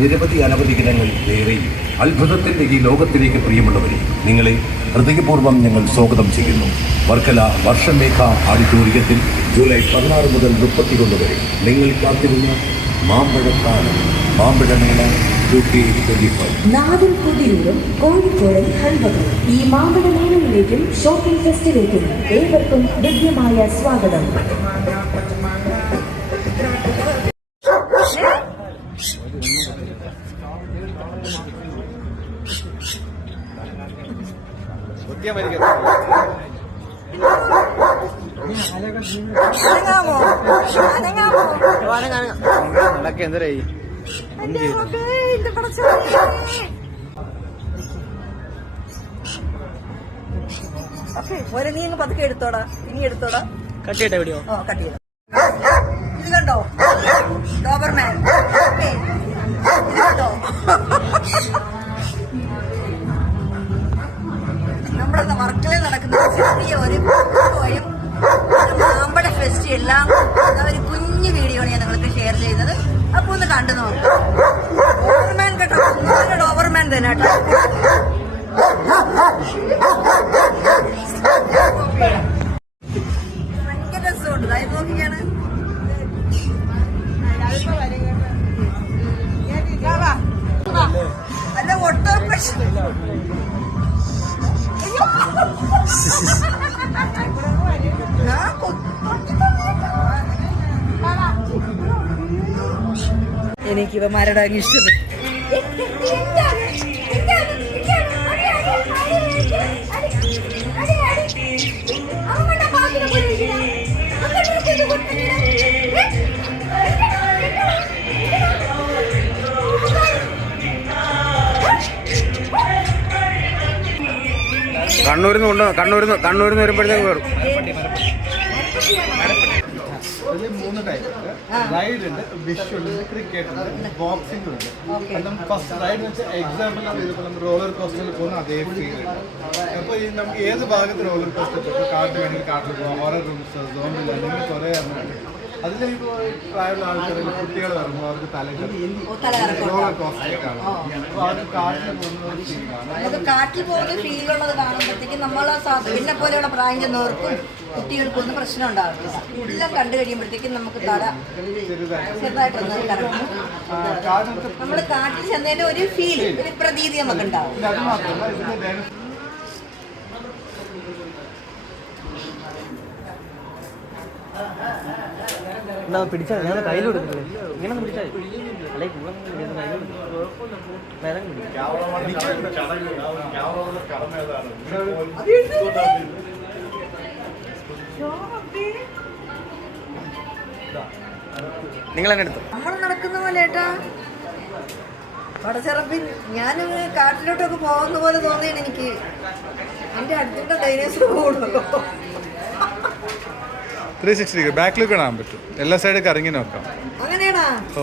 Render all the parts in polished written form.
നിരവധി അനവധി ഇനങ്ങൾ വേറെയും. അത്ഭുതത്തിൻ്റെ ഈ ലോകത്തിലേക്ക് പ്രിയമുള്ളവരെ, നിങ്ങളെ ഹൃദയപൂർവ്വം ഞങ്ങൾ സ്വാഗതം ചെയ്യുന്നു. വർക്കല വർഷമേഘ ഓഡിറ്റോറിയത്തിൽ ജൂലൈ 16 മുതൽ 31 വരെ നിങ്ങൾ കാത്തിരുന്ന മാമ്പഴക്കാലം, മാമ്പഴമേള 2025. നാടൻ കൊതിയൂറും കോഴിക്കോടൻ ഹൽവകൾ. ഈ മാമ്പഴമേളയിലേക്കും ഷോപ്പിംഗ് ഫെസ്റ്റിലേക്കും ഏവർക്കും ദിവ്യമായ സ്വാഗതം. എന്തരായി നീ അങ്ങ് പതുക്കെ എടുത്തോടാ, ഇനി എടുത്തോടാ. കട്ട് ചെയ്യട്ടെ വീഡിയോ? കട്ട് ചെയ്തോ. ഇത് കണ്ടോ ഡോബർമാൻ, ഇത് കണ്ടോ നമ്മുടെ വർക്കലയിൽ നടക്കുന്ന ചെറിയ ഒരു മാമ്പഴ ഫെസ്റ്റ് എല്ലാം ഒരു കുഞ്ഞു വീഡിയോ ആണ് ഞാൻ നിങ്ങൾക്ക് ഷെയർ ചെയ്യുന്നത്. അപ്പൊ ഒന്ന് കണ്ടു നോക്കാം. ഡോബർമാൻ കേട്ടോ, ഡോബർമാൻ തന്നെ കേട്ടോ. ഭയങ്കര രസമുണ്ട്. അതായത് നോക്കിയാണ് അല്ല ഒട്ടോ എനിക്കിവന്മാരുടെ അങ്ങ് ഇഷ്ടപ്പെട്ടു. കണ്ണൂരിന്ന് വരുമ്പോഴത്തേക്ക് കയറും. മൂന്ന് ടൈപ്പ് റൈഡ് ഉണ്ട്, വിഷ് ഉണ്ട്, ക്രിക്കറ്റ് ഉണ്ട്, ബോക്സിംഗ് ഉണ്ട്. ഫസ്റ്റ് റൈഡ് എന്ന് വെച്ചാൽ എക്സാമ്പിൾ നമ്മൾ റോളർ കോസ്റ്ററിൽ പോകുന്ന അതേ ഫീൽ ഉണ്ട്. അപ്പോൾ ഈ നമുക്ക് ഏത് ഭാഗത്ത് റോളർ കോസ്റ്റർ ഇപ്പോൾ കാട്ടിൽ വേണമെങ്കിൽ കാട്ടിൽ പോകാം, ഹൊറർ റൂംസ്, സോംബിൽ അങ്ങനെ കുറേ അതിലിപ്പോൾ പ്രായമുള്ള ആൾക്കാർ കുട്ടികൾ വരുമ്പോൾ അവർക്ക് റോളർ കോസ്റ്റർ കാണാം. അപ്പോൾ അവർക്ക് കാട്ടിൽ പോകുന്ന ഫീലാണ്. നമുക്ക് കാട്ടിൽ പോകുന്ന ഫീലുള്ളത് കാണുമ്പോഴത്തേക്കും നമ്മൾ പിന്നെ പോലെയുള്ള പ്രായം ചെന്നവർക്കും കുട്ടികൾക്കൊന്നും പ്രശ്നം ഉണ്ടാവില്ല. എല്ലാം കണ്ടു കഴിയുമ്പോഴത്തേക്കും നമുക്ക് തല ചെറുതായിട്ടൊന്ന് കറങ്ങും. നമ്മൾ കാട്ടിൽ ചെന്നതിന്റെ ഒരു ഫീൽ, ഒരു പ്രതീതി നമുക്ക് ഉണ്ടാവും. പിടിച്ചാൽ ഞാൻ കയ്യിൽ കൊടുക്കില്ലേ, ഇങ്ങനെ പിടിച്ചാൽ നിങ്ങൾ തന്നെ എടുത്തു. നമ്മൾ നടക്കുന്ന പോലെ ഏട്ടാ പടച്ചിറപ്പിൽ ഞാൻ കാട്ടിലോട്ടൊക്കെ പോകുന്ന പോലെ തോന്നിയാണ് എനിക്ക്. എന്റെ അടുത്തുള്ള ഡൈനോസർ കൂടുമല്ലോ. 360 ബാക്കിലേക്ക് കാണാൻ പറ്റും, എല്ലാ സൈഡും കറങ്ങി നോക്കാം. അങ്ങനെയാണോ? ഓ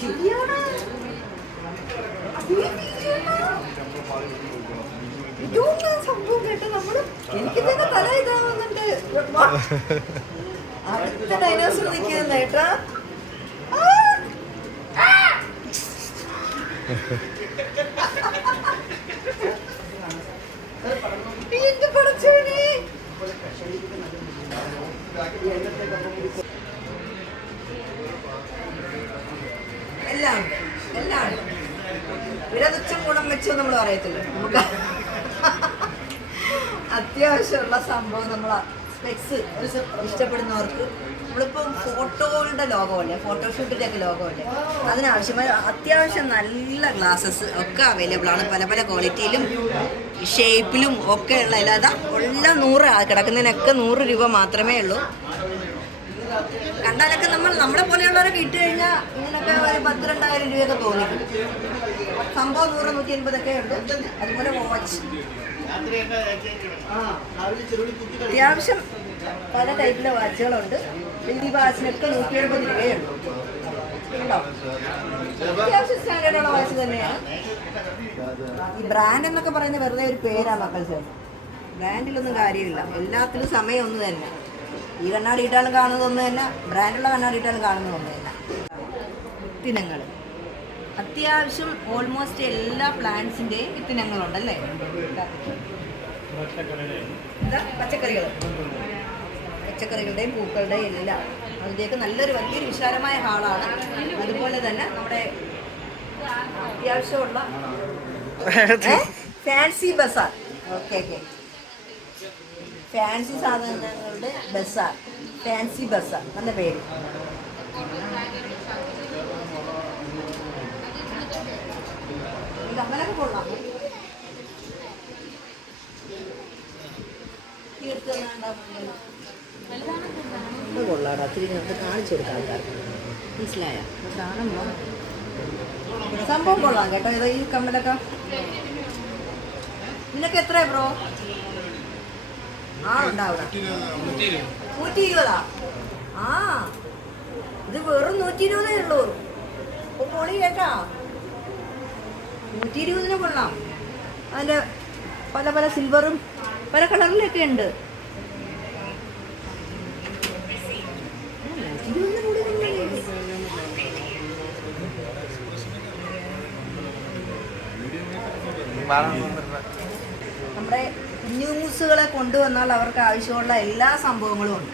ശരിയാണ്. സംഭവം കേട്ടോ, നമ്മള് എനിക്ക് തന്നെ തല ഇതാവുന്നുണ്ട്. അടുത്ത ഡൈനോസർ നിൽക്കുന്ന ഏട്ടാ. എന്റെ പടച്ചോനെ, എല്ലാം എല്ലാം വിരതുച്ഛം ഗുണം വെച്ചോ നമ്മൾ പറയത്തില്ല. നമുക്ക് അത്യാവശ്യമുള്ള സംഭവം നമ്മൾ സ്പെക്സ് ഇഷ്ടപ്പെടുന്നവർക്ക് നമ്മളിപ്പം ഫോട്ടോകളുടെ ലോകമല്ലേ, ഫോട്ടോഷൂട്ടിൻ്റെ ഒക്കെ ലോകമല്ലേ, അതിനാവശ്യമായ അത്യാവശ്യം നല്ല ഗ്ലാസസ് ഒക്കെ അവൈലബിൾ ആണ്. പല പല ക്വാളിറ്റിയിലും ഷേപ്പിലും ഒക്കെ ഉള്ള അല്ലാതെ എല്ലാം 100 കിടക്കുന്നതിനൊക്കെ 100 രൂപ മാത്രമേ ഉള്ളൂ. കണ്ടാലൊക്കെ നമ്മളെ പോലെയുള്ളവരെ വിട്ട് കഴിഞ്ഞാൽ ഇങ്ങനെയൊക്കെ ഒരു 10-2000 രൂപയൊക്കെ തോന്നിക്കും. സംഭവം 100-150 ഉണ്ട്. അതുപോലെ വാച്ച് അത്യാവശ്യം പല ടൈപ്പിലെ വാച്ചുകളുണ്ട്. വലിയ വാച്ചിനൊക്കെ 170 രൂപയുണ്ട്. അത്യാവശ്യം സ്റ്റാൻഡേർഡുള്ള വാച്ച് തന്നെയാണ്. ഈ ബ്രാൻഡ് എന്നൊക്കെ പറയുന്നത് വെറുതെ ഒരു പേരാണ് മക്കൾ ചേർന്ന്. ബ്രാൻഡിലൊന്നും കാര്യമില്ല, എല്ലാത്തിലും സമയം ഒന്ന് തന്നെ. ഈ കണ്ണാടി ഇട്ടാലും കാണുന്നത് ഒന്ന് തന്നെ, ബ്രാൻഡുള്ള കണ്ണാടി ഇട്ടാലും കാണുന്നത് ഒന്ന് തന്നെ. ദിനങ്ങൾ അത്യാവശ്യം ഓൾമോസ്റ്റ് എല്ലാ പ്ലാന്റ്സിൻ്റെയും ഇനങ്ങളുണ്ടല്ലേ? എന്താ പച്ചക്കറികളുടെയും പൂക്കളുടെയും എല്ലാം അതിൻ്റെയൊക്കെ നല്ലൊരു വലിയൊരു വിശാലമായ ഹാളാണ്. അതുപോലെ തന്നെ നമ്മുടെ അത്യാവശ്യമുള്ള ഫാൻസി ബസാർ. ഓക്കെ ഫാൻസി സാധനങ്ങളുടെ ബസാർ, ഫാൻസി ബസാർ നല്ല പേര്. അങ്ങനെയൊക്കെ കൊള്ളാം. കൊള്ളാടാ, ഒത്തിരി നമുക്ക് കാണിച്ചു കൊടുക്കാം ആൾക്കാർക്ക്. മനസ്സിലായ കാണുമ്പോൾ സംഭവം കൊള്ളാം കേട്ടോ. ഏതോ ഈ കമ്മലൊക്കെ നിനക്ക് എത്രയാ ബ്രോ? ആളുണ്ടാവുക 120. ആ ഇത് വെറും 120 ഉള്ളൂ. അപ്പൊ പൊളി കേട്ടാ. 120 കൊള്ളാം. അതിൻ്റെ പല പല സിൽവറും പല കളറിലൊക്കെ ഉണ്ട്. 120 കൂടി നമ്മുടെ ന്യൂസുകളെ കൊണ്ടുവന്നാൽ അവർക്ക് ആവശ്യമുള്ള എല്ലാ സംഭവങ്ങളും ഉണ്ട്.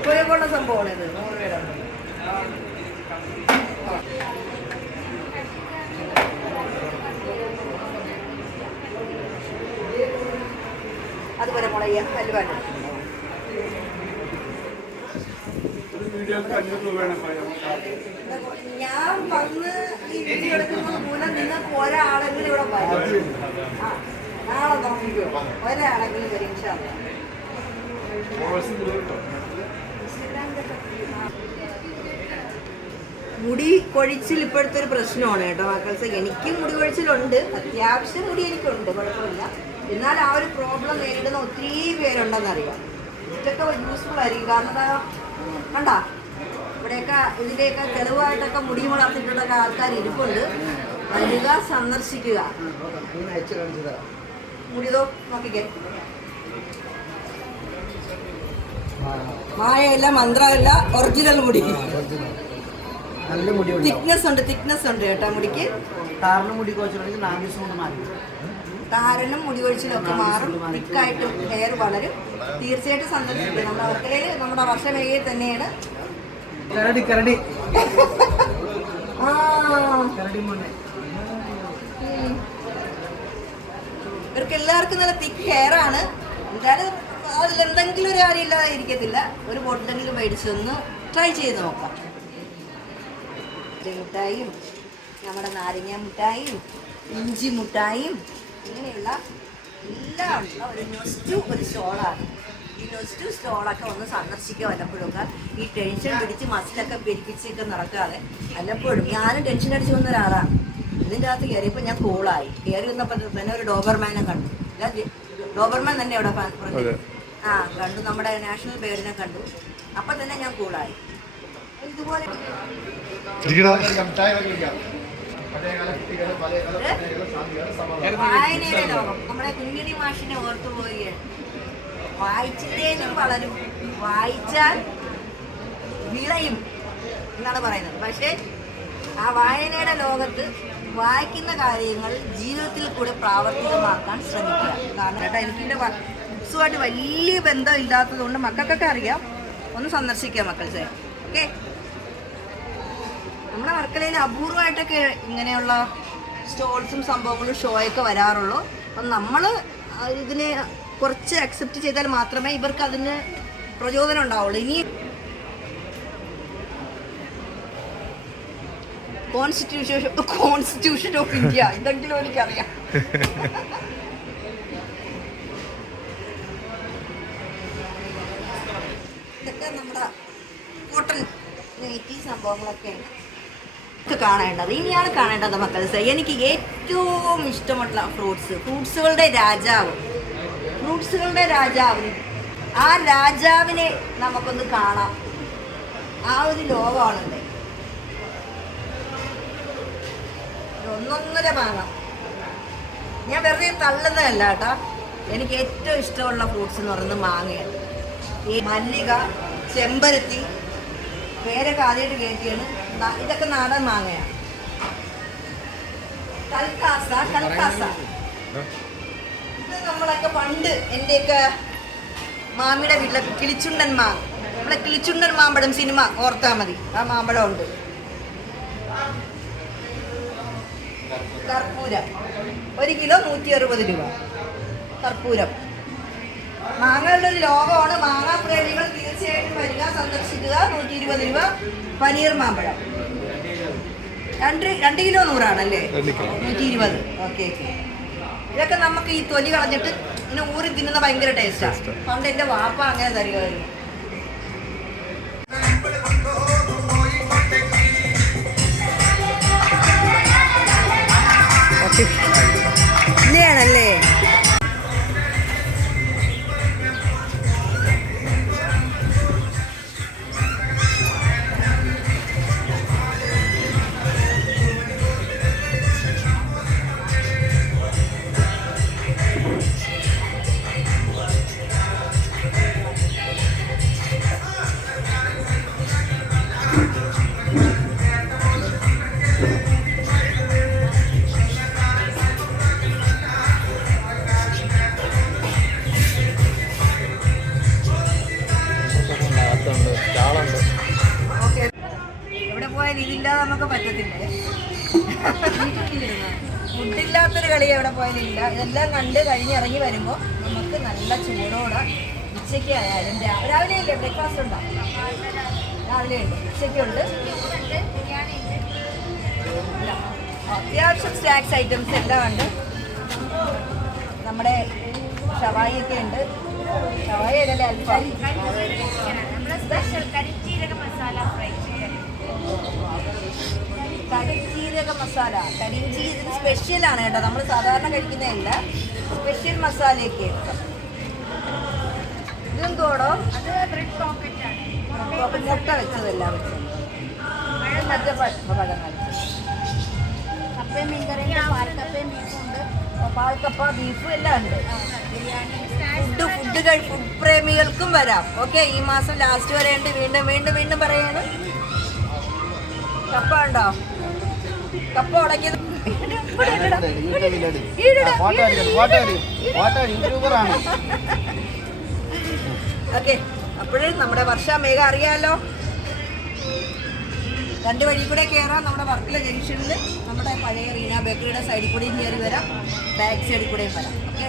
ഉപയോഗമുള്ള സംഭവമാണ് ഇത്. 100 രൂപയുടെ അതുപോലെ മുളയ്യ അലുവാണ്. ഞാൻ വന്ന് ഈ വീഡിയോ എടുക്കുന്നത് മൂലം നിങ്ങൾക്ക് ഒരാളെങ്കിലും ഇവിടെ വരും. ആ നാളെ നോക്കിക്കോ, ഒരാളെങ്കിലും വരും. മുടി കൊഴിച്ചിൽ ഇപ്പോഴത്തെ ഒരു പ്രശ്നമാണ് കേട്ടോ മക്കൾസ്. എനിക്കും മുടി കൊഴിച്ചിലുണ്ട്, അത്യാവശ്യം മുടി എനിക്കുണ്ട്, കുഴപ്പമില്ല. എന്നാൽ ആ ഒരു പ്രോബ്ലം നേരിടുന്ന ഒത്തിരി പേരുണ്ടെന്നറിയാം. ഇതൊക്കെ യൂസ്ഫുൾ ആയിരിക്കും. കാരണം കണ്ട ഇവിടെയൊക്കെ ഇതിൻ്റെയൊക്കെ തെളിവായിട്ടൊക്കെ മുടി വളർത്തിയിട്ടുള്ള ആൾക്കാർ ഇരിപ്പുണ്ട്. വരിക, സന്ദർശിക്കുക. മുടിതോ നോക്കിക്കേ, മായയല്ല, മന്ത്രമല്ല, ഒറിജിനൽ മുടി. നല്ല മുടി തിക്നെസ് ഉണ്ട് കേട്ടോ മുടിക്ക്. കാരണം മുടി കൊഴിച്ചിട്ടുണ്ടെങ്കിൽ 4 ദിവസം കൊണ്ട് മാറും. താരനും മുടി കൊഴിച്ചിലൊക്കെ മാറും, തിക്കായിട്ടും ഹെയർ വളരും. തീർച്ചയായിട്ടും സന്ദർശിക്കുക. നമ്മുടെ വർക്കലയിൽ നമ്മുടെ വർഷമേഖയിൽ തന്നെയാണ്. ഇവർക്ക് എല്ലാവർക്കും നല്ല തിക്ക് ഹെയർ ആണ്. എന്തായാലും അതിലെന്തെങ്കിലും ഒരു കാര്യം ഇല്ലാതെ ഇരിക്കത്തില്ല. ഒരു ബോട്ടിലെങ്കിലും മേടിച്ചൊന്ന് ട്രൈ ചെയ്ത് നോക്കാം. മുട്ടായും നമ്മുടെ നാരങ്ങ മുട്ടായും ഇഞ്ചി മുട്ടായും ഇങ്ങനെയുള്ള എല്ലാം ഉള്ള ഒരു നൊസ്റ്റു ഒരു സ്റ്റോളാണ്. ഈ നൊസ്റ്റു സ്റ്റോളൊക്കെ ഒന്ന് സന്ദർശിക്കുക വല്ലപ്പോഴൊക്കെ. ഈ ടെൻഷൻ പിടിച്ച് മസിലൊക്കെ പെരുപ്പിച്ചൊക്കെ നടക്കാതെ വല്ലപ്പോഴും. ഞാനും ടെൻഷൻ അടിച്ച് വന്ന ഒരാളാണ്. ഇതിൻ്റെ അകത്ത് കയറിയപ്പോൾ ഞാൻ കൂളായി. കയറി വന്നപ്പോൾ തന്നെ ഒരു ഡോബർമാനെ കണ്ടു. ഡോബർമാൻ തന്നെ അവിടെ കണ്ടു. നമ്മുടെ നാഷണൽ ബേർഡിനെ കണ്ടു. അപ്പം തന്നെ ഞാൻ കൂളായി. ഇതുപോലെ വായനയുടെ ലോകം. നമ്മുടെ കുഞ്ഞിണി മാഷിനെ ഓർത്തു പോവുകയാണ്. വായിച്ചില്ലേലും വളരും, വായിച്ചാൽ വിളയും എന്നാണ് പറയുന്നത്. പക്ഷേ ആ വായനയുടെ ലോകത്ത് വായിക്കുന്ന കാര്യങ്ങൾ ജീവിതത്തിൽ കൂടെ പ്രാവർത്തികമാക്കാൻ ശ്രമിക്കുക. കാരണം കേട്ടോ എനിക്കിൻ്റെ ബുക്സുമായിട്ട് വലിയ ബന്ധം ഇല്ലാത്തത് കൊണ്ട് മക്കൾക്കൊക്കെ അറിയാം. ഒന്ന് സന്ദർശിക്കുക മക്കൾസെ. ഓക്കെ, നമ്മുടെ വർക്കലയിൽ അപൂർവമായിട്ടൊക്കെ ഇങ്ങനെയുള്ള സ്റ്റോൾസും സംഭവങ്ങളും ഷോയൊക്കെ വരാറുള്ളൂ. അപ്പം നമ്മൾ ഇതിനെ കുറച്ച് അക്സെപ്റ്റ് ചെയ്താൽ മാത്രമേ ഇവർക്ക് അതിന് പ്രചോദനം ഉണ്ടാവുള്ളൂ. ഇനി കോൺസ്റ്റിറ്റ്യൂഷൻ ഓഫ് ഇന്ത്യ ഇതെങ്കിലും എനിക്കറിയാം. ഇതൊക്കെ നമ്മുടെ കോട്ടൺ നെഗറ്റീവ് സംഭവങ്ങളൊക്കെയാണ് കാണേണ്ടത്. ഇനിയാണ് കാണേണ്ടത് മക്കളെ. എനിക്ക് ഏറ്റവും ഇഷ്ടമുള്ള ഫ്രൂട്ട്സുകളുടെ രാജാവ്, ആ രാജാവിനെ നമുക്കൊന്ന് കാണാം. ആ ഒരു ലോകമാണല്ലേ. ഒന്നൊന്നര മാങ്ങ ഞാൻ വെറുതെ തള്ളുന്നതല്ല കേട്ടോ. എനിക്ക് ഏറ്റവും ഇഷ്ടമുള്ള ഫ്രൂട്ട്സ് എന്ന് പറയുന്നത് മാങ്ങയാണ്. ഈ മല്ലിക, ചെമ്പരത്തി, പേരൊക്കെ ആദ്യമായിട്ട് കേൾക്കുകയാണ്. ഇതൊക്കെ നാടൻ മാങ്ങയാണ്. കൽക്കാസ ഇത് നമ്മളൊക്കെ പണ്ട് എൻ്റെയൊക്കെ മാമിയുടെ വീട്ടിലെ കിളിച്ചുണ്ടൻ മാങ്ങ, നമ്മളെ കിളിച്ചുണ്ടൻ മാമ്പഴം സിനിമ ഓർത്താൽ മതി. ആ മാമ്പഴം ഉണ്ട്. കർപ്പൂരം 1 കിലോ 160 രൂപ. കർപ്പൂരം മാങ്ങകളുടെ ഒരു ലോകമാണ്. മാങ്ങാ പ്രേമികൾ തീർച്ചയായിട്ടും വരിക, സന്ദർശിക്കുക. 120 രൂപ. പനീർ മാമ്പഴം 2 കിലോ 100 120. ഓക്കെ. ഇതൊക്കെ നമുക്ക് ഈ തൊലി കളഞ്ഞിട്ട് ഇങ്ങനെ ഊറി തിന്നുന്ന ഭയങ്കര ടേസ്റ്റാണ്. അതുകൊണ്ട് എൻ്റെ വാപ്പ അങ്ങനെ തരികയായിരുന്നു. ഇല്ലയാണല്ലേ. എവിടെ പോയാലും ഇതില്ലാതെ നമുക്ക് പറ്റത്തില്ലേ. ഫുഡില്ലാത്തൊരു കളി എവിടെ പോയാലും ഇല്ല. ഇതെല്ലാം കണ്ട് കഴിഞ്ഞിറങ്ങി വരുമ്പോൾ നമുക്ക് നല്ല ചൂടോടെ ഉച്ചയ്ക്ക് ആയാലും രാവിലെ ഇല്ലേ ബ്രേക്ക്ഫാസ്റ്റ് ഉണ്ടാവും. രാവിലെ ഉണ്ട്, ഉച്ചയ്ക്കുണ്ട്. അത്യാവശ്യം സ്നാക്സ് ഐറ്റംസ് എല്ലാം ഉണ്ട്. നമ്മുടെ ഷവായിയൊക്കെ ഉണ്ട്. ഷവായി അല്ലല്ലേ അൽഫാം. കരിഞ്ചീരക മസാല. കരിഞ്ചീരക സ്പെഷ്യലാണ് കേട്ടോ. നമ്മൾ സാധാരണ കഴിക്കുന്നതല്ല, സ്പെഷ്യൽ മസാലയൊക്കെ. ഇതെന്തോടോ? മുട്ട വെച്ചതെല്ലാം വെച്ചത്. മറ്റേ പഴം പാൽക്കപ്പ, ബീഫ് എല്ലാം ഉണ്ട്. ഫുഡ് പ്രേമികൾക്കും വരാം. ഓക്കെ. ഈ മാസം ലാസ്റ്റ് വരെ ഉണ്ട്. വീണ്ടും പറയാണ്. കപ്പ ഉണ്ടോ? കപ്പ ഉടക്കിയത് ഓക്കെ. അപ്പോഴും നമ്മുടെ വർഷമേഘ അറിയാലോ. 2 വഴി കൂടെ കയറാം. നമ്മുടെ വർക്കല ജംഗ്ഷനിൽ നമ്മുടെ പഴയ റീന ബേക്കറിയുടെ സൈഡിൽ കൂടെയും കയറി വരാം, ബാക്ക് സൈഡിൽ കൂടെയും വരാം. ഓക്കെ.